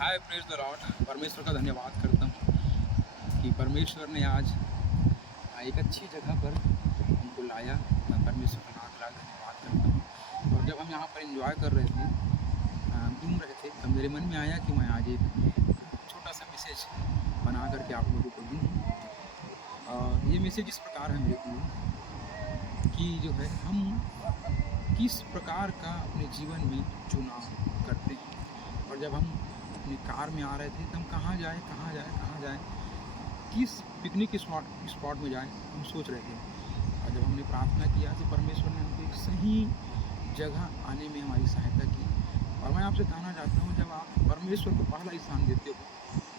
Hi praise the Lord. परमेश्वर का धन्यवाद करता हूँ कि परमेश्वर ने आज एक अच्छी जगह पर हमको लाया। मैं परमेश्वर का लाख लाख धन्यवाद करता हूँ। और जब हम यहाँ पर एंजॉय कर रहे थे, घूम रहे थे, तब मेरे मन में आया कि मैं आज एक छोटा सा मैसेज बना करके आप लोगों को दूँ। और ये मैसेज इस प्रकार है मेरे को कि जो है हम किस प्रकार का अपने जीवन में चुनाव करते हैं। और जब हम अपनी कार में आ रहे थे, तो हम कहाँ जाए, किस पिकनिक स्पॉट में जाए, हम सोच रहे थे। और जब हमने प्रार्थना किया तो परमेश्वर ने हमको एक सही जगह आने में हमारी सहायता की। और मैं आपसे कहना चाहता हूँ, जब आप परमेश्वर को पहला स्थान देते हो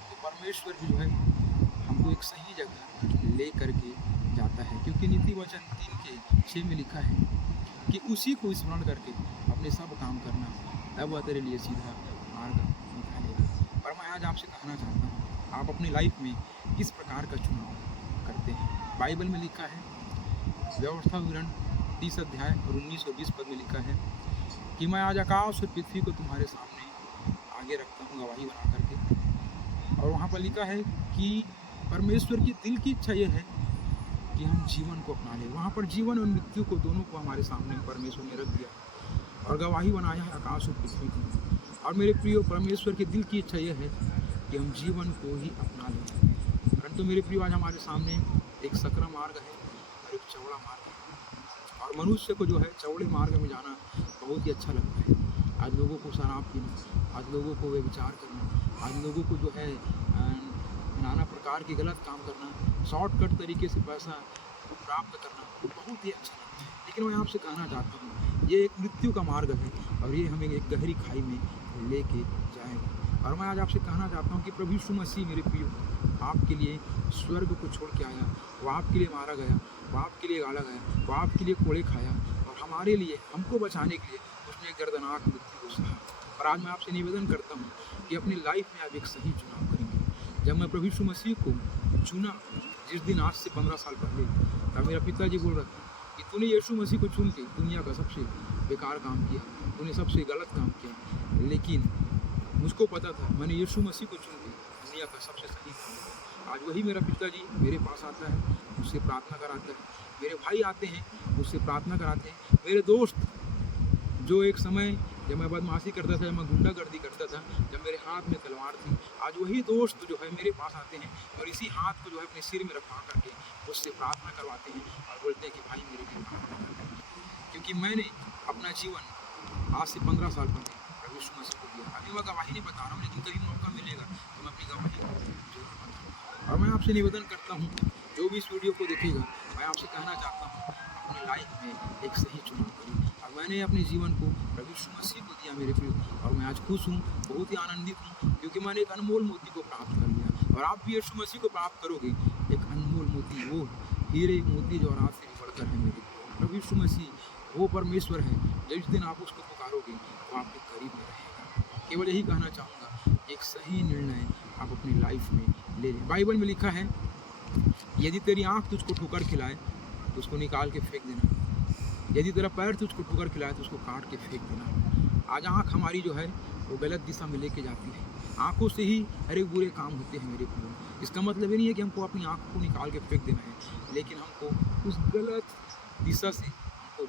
तो परमेश्वर भी जो है हमको एक सही जगह ले करके जाता है। क्योंकि नीति वचन 3:6 में लिखा है कि उसी को स्मरण करके अपने सब काम करना, तब वह तेरे लिए सीधा मार्ग निकालेगा। और मैं आज आपसे कहना चाहता हूँ, आप अपनी लाइफ में किस प्रकार का चुनाव करते हैं। बाइबल में लिखा है, व्यवस्था विवरण 30 अध्याय और 19 और 20 पद में लिखा है कि मैं आज आकाश और पृथ्वी को तुम्हारे सामने आगे रखता हूँ गवाही बना करके। और वहाँ पर लिखा है कि परमेश्वर की दिल की इच्छा यह है कि हम जीवन को अपना लें। वहाँ पर जीवन और मृत्यु को दोनों को हमारे सामने परमेश्वर ने रख दिया और गवाही बनाया है आकाश और पृथ्वी की। और मेरे प्रियो, परमेश्वर की दिल की इच्छा यह है कि हम जीवन को ही अपना लें। परंतु मेरे प्रियो, आज हमारे सामने एक सकरा मार्ग है और एक चौड़ा मार्ग है। और मनुष्य को जो है चौड़े मार्ग में जाना बहुत ही अच्छा लगता है। आज लोगों को शराब पीना, आज लोगों को व्यभिचार करना, आज लोगों को जो है नाना प्रकार के गलत काम करना, शॉर्टकट तरीके से पैसा प्राप्त करना बहुत ही अच्छा लगता है। लेकिन मैं आपसे कहना चाहता हूँ, ये एक मृत्यु का मार्ग है और ये हमें एक गहरी खाई में लेके जाएगा। और मैं आज आपसे कहना चाहता हूँ कि प्रभु यीशु मसीह मेरे प्रियो आपके लिए स्वर्ग को छोड़ के आया। वो आपके लिए मारा गया, वो आपके लिए गाड़ा गया, वो आपके लिए कोड़े खाया और हमारे लिए, हमको बचाने के लिए उसने गर्दनाक मृत्यु को सहा। और आज मैं आपसे निवेदन करता हूँ कि अपनी लाइफ में आप एक सही चुनाव करेंगे। जब मैं प्रभु यीशु मसीह को चुना, जिस दिन आज से 15 साल पहले, तब मेरा पिताजी बोल रहा था कि तूने यीशु मसीह को चुन के दुनिया का सबसे बेकार काम किया, तूने सबसे गलत काम किया। लेकिन मुझको पता था, मैंने यीशु मसीह को चुन के दुनिया का सबसे सही काम किया। आज वही मेरा पिताजी मेरे पास आता है, मुझसे प्रार्थना कराता है। मेरे भाई आते हैं, मुझसे प्रार्थना कराते हैं। मेरे दोस्त, जो एक समय जब मैं बदमाशी करता था, जब मैं गुंडागर्दी करता था, जब मेरे हाथ में तलवार थी, आज वही दोस्त जो है मेरे पास आते हैं और इसी हाथ को जो है अपने सिर में रखवा करके मुझसे प्रार्थना करवाते हैं और बोलते हैं कि भाई मेरे लिए प्रार्थना कर। क्योंकि मैंने अपना जीवन आज से 15 साल पहले प्रभु यीशु मसीह को दिया। अभी मैं गवाही नहीं बता रहा हूँ, लेकिन कभी मौका मिलेगा तो मैं अपनी गवाही जरूर बताऊँगा। और मैं आपसे निवेदन करता हूँ, जो भी इस वीडियो को देखेगा, मैं आपसे कहना चाहता हूँ अपनी लाइफ में एक सही चुनाव करें। और मैंने अपने जीवन को प्रभु यीशु मसीह को दिया मेरे प्रिय, और मैं आज खुश हूँ, बहुत ही आनंदित हूँ, क्योंकि मैंने एक अनमोल मोती को प्राप्त कर लिया। और आप भी यीशु मसीह को प्राप्त करोगे, एक अनमोल मोती, वो हीरे मोती जो रात से भी बढ़कर है मेरे प्रिय। प्रभु यीशु मसीह वो परमेश्वर है, जिस दिन आप उसको पुकारोगे तो आपके करीब में रहेगा। केवल यही कहना चाहूँगा, एक सही निर्णय आप अपनी लाइफ में ले लें। बाइबल में लिखा है, यदि तेरी आँख तुझको ठोकर खिलाए तो उसको निकाल के फेंक देना, यदि तेरा पैर तुझको ठोकर खिलाए तो उसको काट के फेंक देना। आज आँख हमारी जो है वो गलत दिशा में लेके जाती है। आँखों से ही हर एक बुरे काम होते हैं मेरे प्रियो। इसका मतलब ये नहीं है कि हमको अपनी आँख को निकाल के फेंक देना है, लेकिन हमको उस गलत दिशा से हमको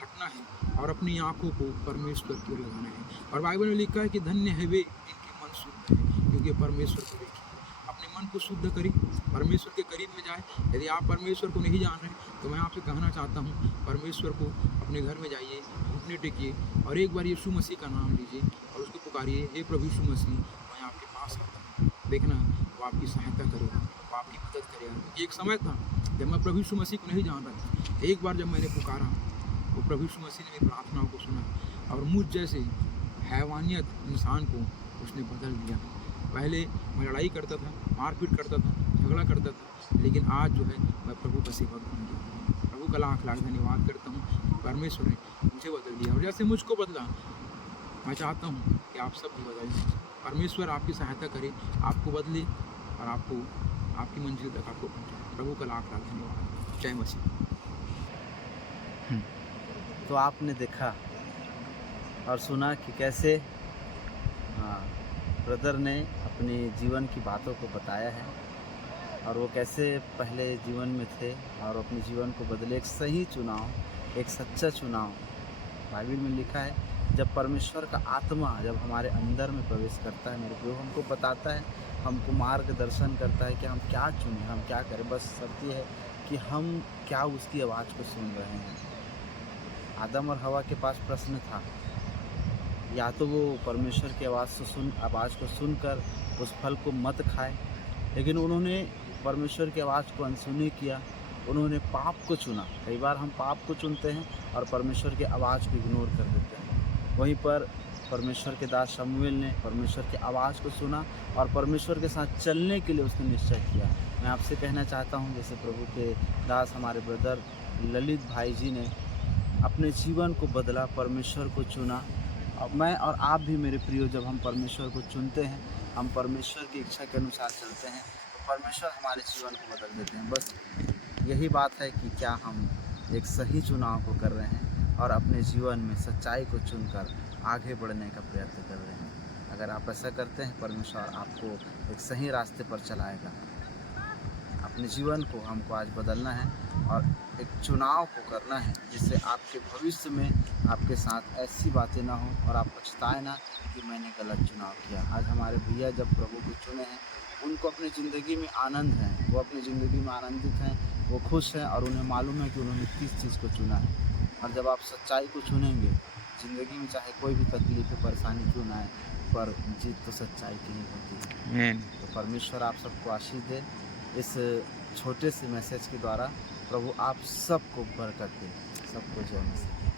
हटना है और अपनी आँखों को परमेश्वर की ओर लगाना है। और बाइबल में लिखा है कि धन्य है वे जिनके मन शुद्ध है, क्योंकि परमेश्वर को देखें। अपने मन को शुद्ध करें, परमेश्वर के करीब में जाए। यदि आप परमेश्वर को नहीं जान रहे तो मैं आपसे कहना चाहता हूँ, परमेश्वर को अपने घर में जाइए, घुटने टेकिए और एक बार यीशु मसीह का नाम लीजिए और उसको पुकारिए, हे प्रभु यीशु मसीह, मैं आपके पास आता हूँ। देखना, वो आपकी सहायता करेगा, वो आपकी मदद करेगा। एक समय था जब मैं प्रभु यीशु मसीह को नहीं जान रहा था। एक बार जब मैंने पुकारा, वो प्रभु यीशु मसीह ने मेरी प्रार्थनाओं को सुना और मुझ जैसे हैवानियत इंसान को उसने बदल दिया। पहले मैं लड़ाई करता था, मारपीट करता था, झगड़ा करता था, लेकिन आज जो है मैं प्रभु का सेवक बन गया। प्रभु का लाख लाख धन्यवाद करता हूँ, परमेश्वर ने मुझे बदल दिया। और जैसे मुझको बदला, मैं चाहता हूँ कि आप सब भी बदल जाए। परमेश्वर आपकी सहायता करे, आपको बदले और आपको आपकी मंजिल तक आपको पहुँचाए। प्रभु का लाख लाख धन्यवाद। जय मसीह। तो आपने देखा और सुना कि कैसे ब्रदर ने अपने जीवन की बातों को बताया है और वो कैसे पहले जीवन में थे और अपने जीवन को बदले। एक सही चुनाव, एक सच्चा चुनाव। बाइबल में लिखा है, जब परमेश्वर का आत्मा जब हमारे अंदर में प्रवेश करता है मेरे प्रभु, हमको बताता है, हमको मार्गदर्शन करता है कि हम क्या चुनें, हम क्या करें। बस शर्त ये है कि हम क्या उसकी आवाज़ को सुन रहे हैं। आदम और हवा के पास प्रश्न था, या तो वो परमेश्वर की आवाज़ को सुनकर उस फल को मत खाए, लेकिन उन्होंने परमेश्वर की आवाज़ को अनसुनी किया। उन्होंने पाप को चुना। कई बार हम पाप को चुनते हैं और परमेश्वर की आवाज़ को इग्नोर कर देते हैं। वहीं पर परमेश्वर के दास शमूएल ने परमेश्वर की आवाज़ को सुना और परमेश्वर के साथ चलने के लिए उसने निश्चय किया। मैं आपसे कहना चाहता हूँ, जैसे प्रभु के दास हमारे ब्रदर ललित भाई जी ने अपने जीवन को बदला, परमेश्वर को चुना। अब मैं और आप भी मेरे प्रियो, जब हम परमेश्वर को चुनते हैं, हम परमेश्वर की इच्छा के अनुसार चलते हैं, तो परमेश्वर हमारे जीवन को बदल देते हैं। बस यही बात है कि क्या हम एक सही चुनाव को कर रहे हैं और अपने जीवन में सच्चाई को चुनकर आगे बढ़ने का प्रयत्न कर रहे हैं। अगर आप ऐसा करते हैं, परमेश्वर आपको एक सही रास्ते पर चलाएगा। अपने जीवन को हमको आज बदलना है और एक चुनाव को करना है, जिससे आपके भविष्य में आपके साथ ऐसी बातें ना हों और आप पछताए ना कि मैंने गलत चुनाव किया। आज हमारे भैया जब प्रभु को चुने हैं, उनको अपनी ज़िंदगी में आनंद है, वो अपनी ज़िंदगी में आनंदित हैं, वो खुश हैं और उन्हें मालूम है कि उन्होंने किस चीज़ को चुना है। और जब आप सच्चाई को चुनेंगे, ज़िंदगी में चाहे कोई भी तकलीफ़ परेशानी क्यों ना आए, पर जीत तो सच्चाई की ही होती है। आमीन। तो परमेश्वर आप सबको आशीष दे। इस छोटे से मैसेज के द्वारा प्रभु आप सबको बरकत दे, सबको जय मसीह।